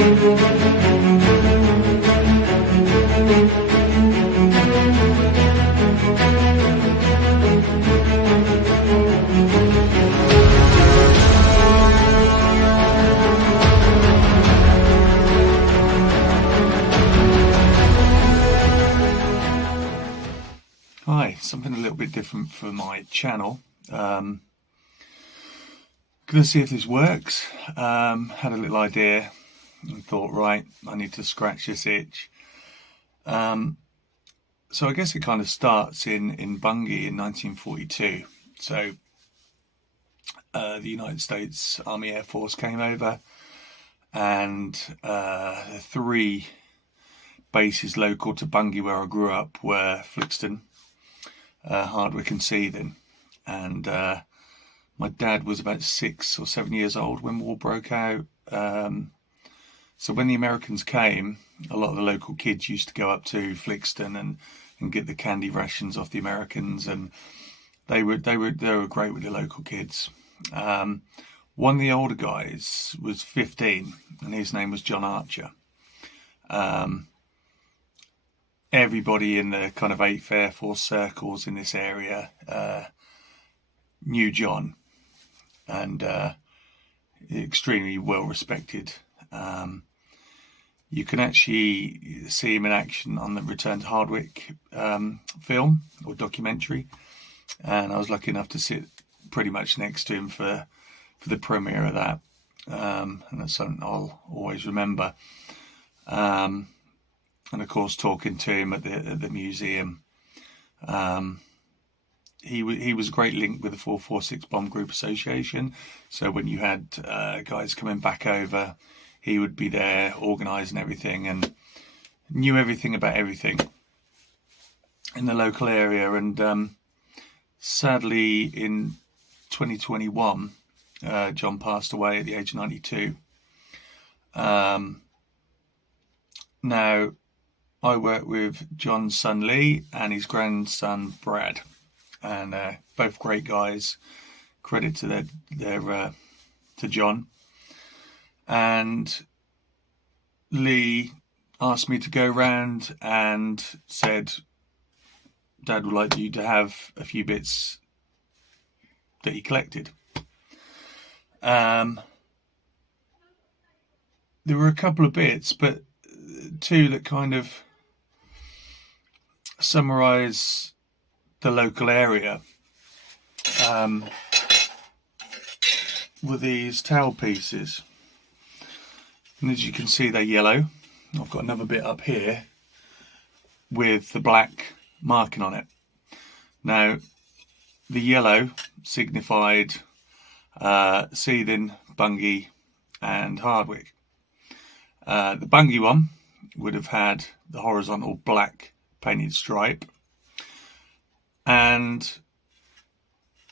Hi, something a little bit different for my channel. Gonna see if this works. Had a little idea and thought, right, I need to scratch this itch. So I guess it kind of starts in Bungay in 1942. So the United States Army Air Force came over, and the three bases local to Bungay where I grew up were Flixton, Hardwick and Seething. And my dad was about 6 or 7 years old when war broke out. So when the Americans came, a lot of the local kids used to go up to Flixton and get the candy rations off the Americans, and they were great with the local kids. One of the older guys was 15, and his name was John Archer. Everybody in the kind of 8th Air Force circles in this area knew John, and extremely well respected. You can actually see him in action on the Return to Hardwick film or documentary, and I was lucky enough to sit pretty much next to him for the premiere of that, and that's something I'll always remember. And of course, talking to him at the museum. He was a great link with the 446 Bomb Group Association. So when you had guys coming back over, he would be there organising everything and knew everything about everything in the local area. And sadly, in 2021, John passed away at the age of 92. Now, I work with John's son Lee and his grandson Brad, and both great guys. Credit to to John. And Lee asked me to go round and said, Dad would like you to have a few bits that he collected. There were a couple of bits, but two that kind of summarise the local area were these towel pieces. And as you can see, they're yellow. I've got another bit up here with the black marking on it. Now, the yellow signified Seething, Bungay and Hardwick. The Bungay one would have had the horizontal black painted stripe. And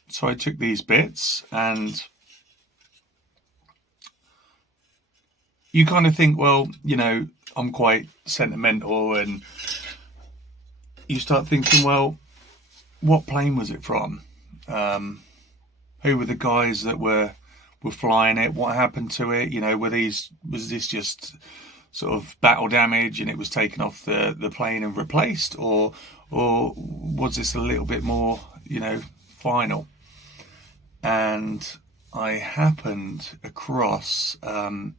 so I took these bits, and you kind of think, well, you know, I'm quite sentimental, and you start thinking, well, what plane was it from? Who were the guys that were flying it? What happened to it? You know, was this just sort of battle damage and it was taken off the plane and replaced, or was this a little bit more, you know, final? And I happened across an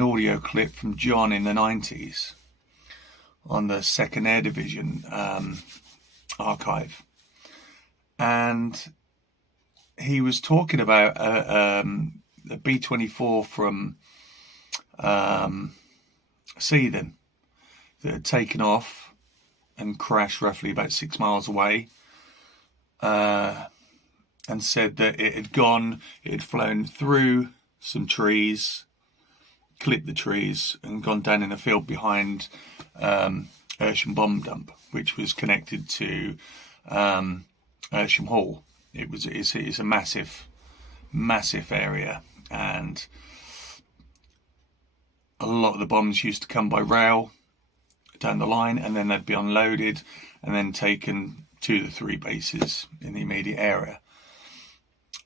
audio clip from John in the 90s on the 2nd Air Division archive, and he was talking about a B-24 from Seething that had taken off and crashed roughly about 6 miles away, and said that it had flown through some trees, clipped the trees, and gone down in a field behind Ersham Bomb Dump, which was connected to Ersham Hall. It's a massive area, and a lot of the bombs used to come by rail down the line, and then they'd be unloaded and then taken to the 3 bases in the immediate area.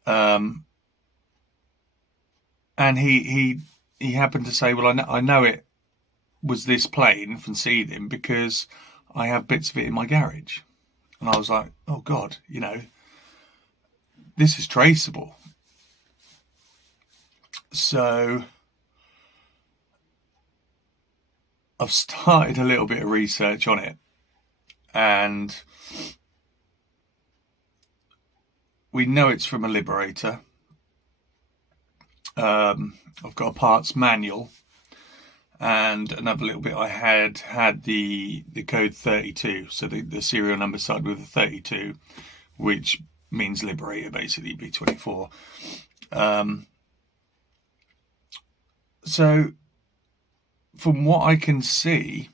And he he happened to say, well, I know it was this plane from Seething because I have bits of it in my garage. And I was like, oh God, this is traceable. So I've started a little bit of research on it, and we know it's from a Liberator. I've got a parts manual, and another little bit I had the code 32, so the serial number started with a 32, which means Liberator, basically, B-24. So from what I can see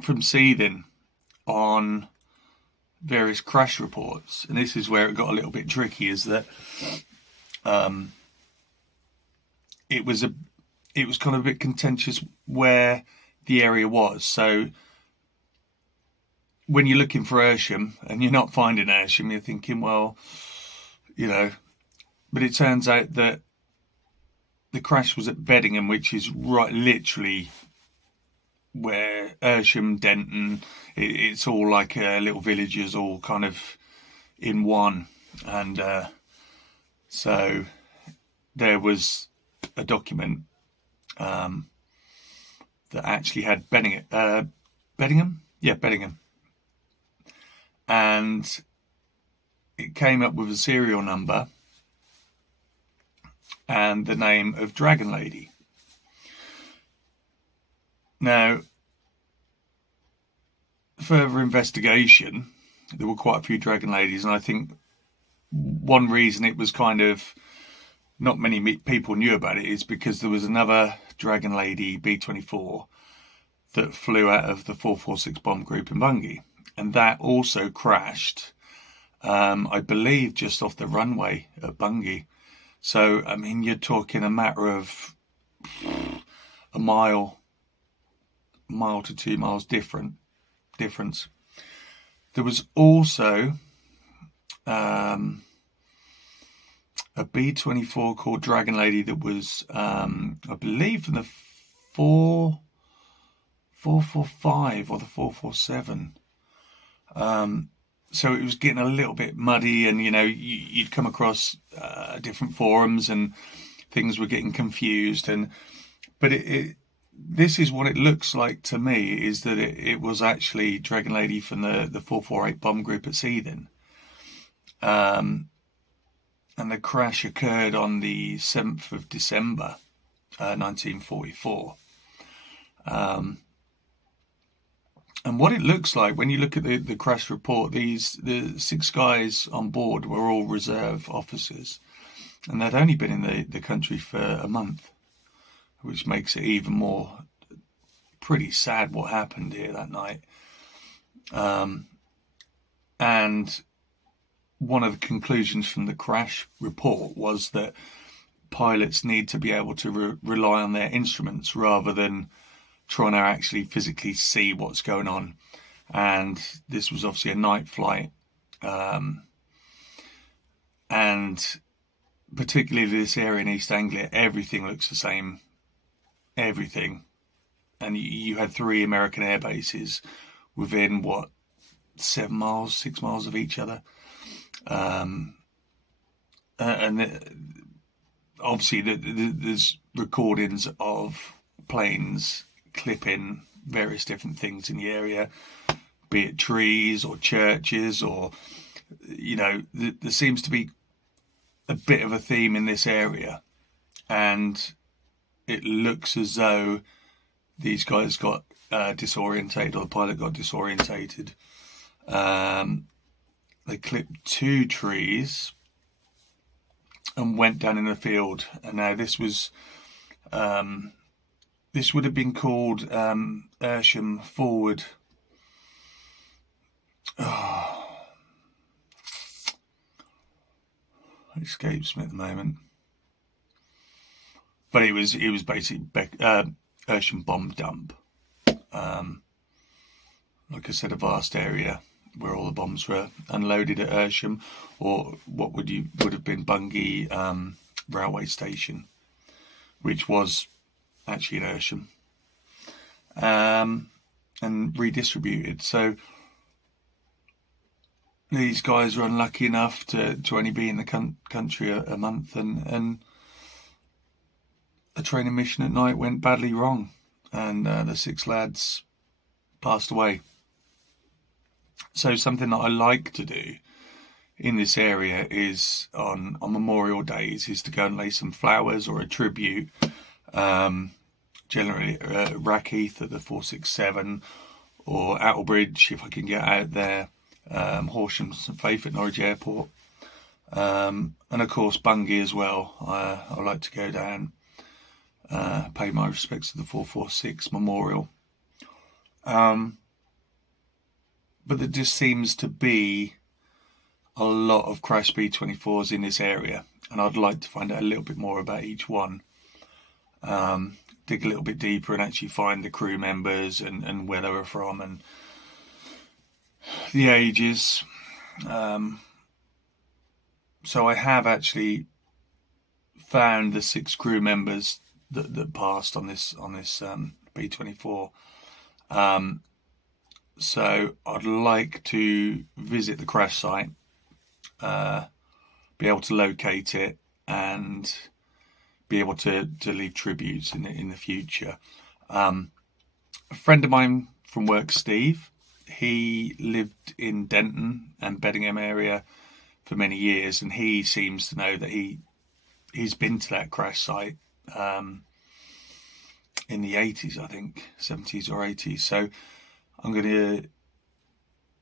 from Seething on various crash reports, and this is where it got a little bit tricky, is that it was kind of a bit contentious where the area was. So when you're looking for Ayrsham and you're not finding Ayrsham, you're thinking, well, but it turns out that the crash was at Beddingham, which is right literally where Ayrsham, Denton, it's all like little villages all kind of in one. And so there was a document that actually had Beddingham? Yeah, Beddingham. And it came up with a serial number and the name of Dragon Lady. Now, further investigation, there were quite a few Dragon Ladies, and I think one reason it was kind of not many people knew about it is because there was another Dragon Lady B-24 that flew out of the 446 bomb group in Bungay, and that also crashed, I believe, just off the runway at Bungay. So, I mean, you're talking a matter of a mile to 2 miles difference. There was also a B-24 called Dragon Lady that was, I believe, from the 445 or the 447. So it was getting a little bit muddy, and you'd come across different forums and things were getting confused. But this is what it looks like to me, is that it was actually Dragon Lady from the 448 bomb group at Seething. And the crash occurred on the 7th of December, 1944. And what it looks like when you look at the crash report, the 6 guys on board were all reserve officers, and they'd only been in the country for a month, which makes it even more pretty sad what happened here that night. And one of the conclusions from the crash report was that pilots need to be able to rely on their instruments rather than trying to actually physically see what's going on. And this was obviously a night flight, and particularly this area in East Anglia, everything looks the same. Everything. And you had 3 American air bases within 6 miles of each other. And obviously there's recordings of planes clipping various different things in the area, be it trees or churches, or there seems to be a bit of a theme in this area, and it looks as though these guys got disorientated, or the pilot got disorientated. They clipped 2 trees and went down in the field. And now this would have been called Ayrsham Forward. Oh, it escapes me at the moment. But it was basically Ayrsham Bomb Dump. Like I said, a vast area where all the bombs were unloaded at Ayrsham, or what would have been Bungay railway station. which was actually an Ursham, and redistributed. So these guys were unlucky enough to only be in the country a month, and a training mission at night went badly wrong, and the 6 lads passed away. So something that I like to do in this area is on Memorial Days is to go and lay some flowers or a tribute, generally Rackheath at the 467 or Attlebridge if I can get out there, Horsham St Faith at Norwich Airport, and of course Bungay as well. I like to go down, pay my respects to the 446 Memorial. But there just seems to be a lot of crash B-24s in this area, and I'd like to find out a little bit more about each one, dig a little bit deeper and actually find the crew members and where they were from and the ages. So I have actually found the 6 crew members that passed on this B-24. So I'd like to visit the crash site, be able to locate it, and be able to leave tributes in the future. A friend of mine from work, Steve, he lived in Denton and Beddingham area for many years, and he seems to know that he's been to that crash site in the 80s, I think, 70s or 80s. So I'm going to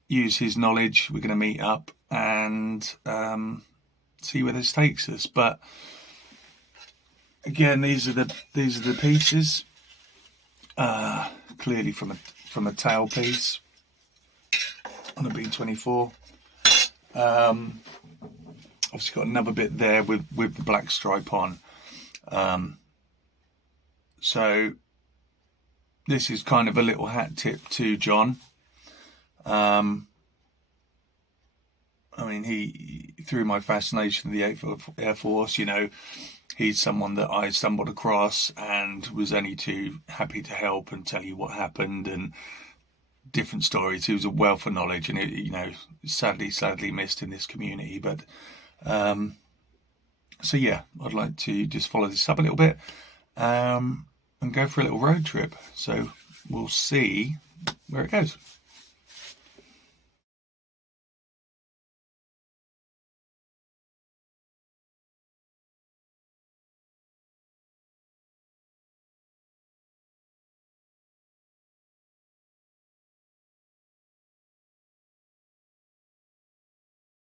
use his knowledge. We're going to meet up and see where this takes us. But again, these are the pieces, clearly from a tailpiece on a B-24. Obviously got another bit there with the black stripe on. So this is kind of a little hat tip to John. I mean, he, through my fascination with the 8th Air Force, you know, he's someone that I stumbled across and was only too happy to help and tell you what happened and different stories. He was a wealth of knowledge, and you know, sadly missed in this community. But so yeah, I'd like to just follow this up a little bit and go for a little road trip. So we'll see where it goes.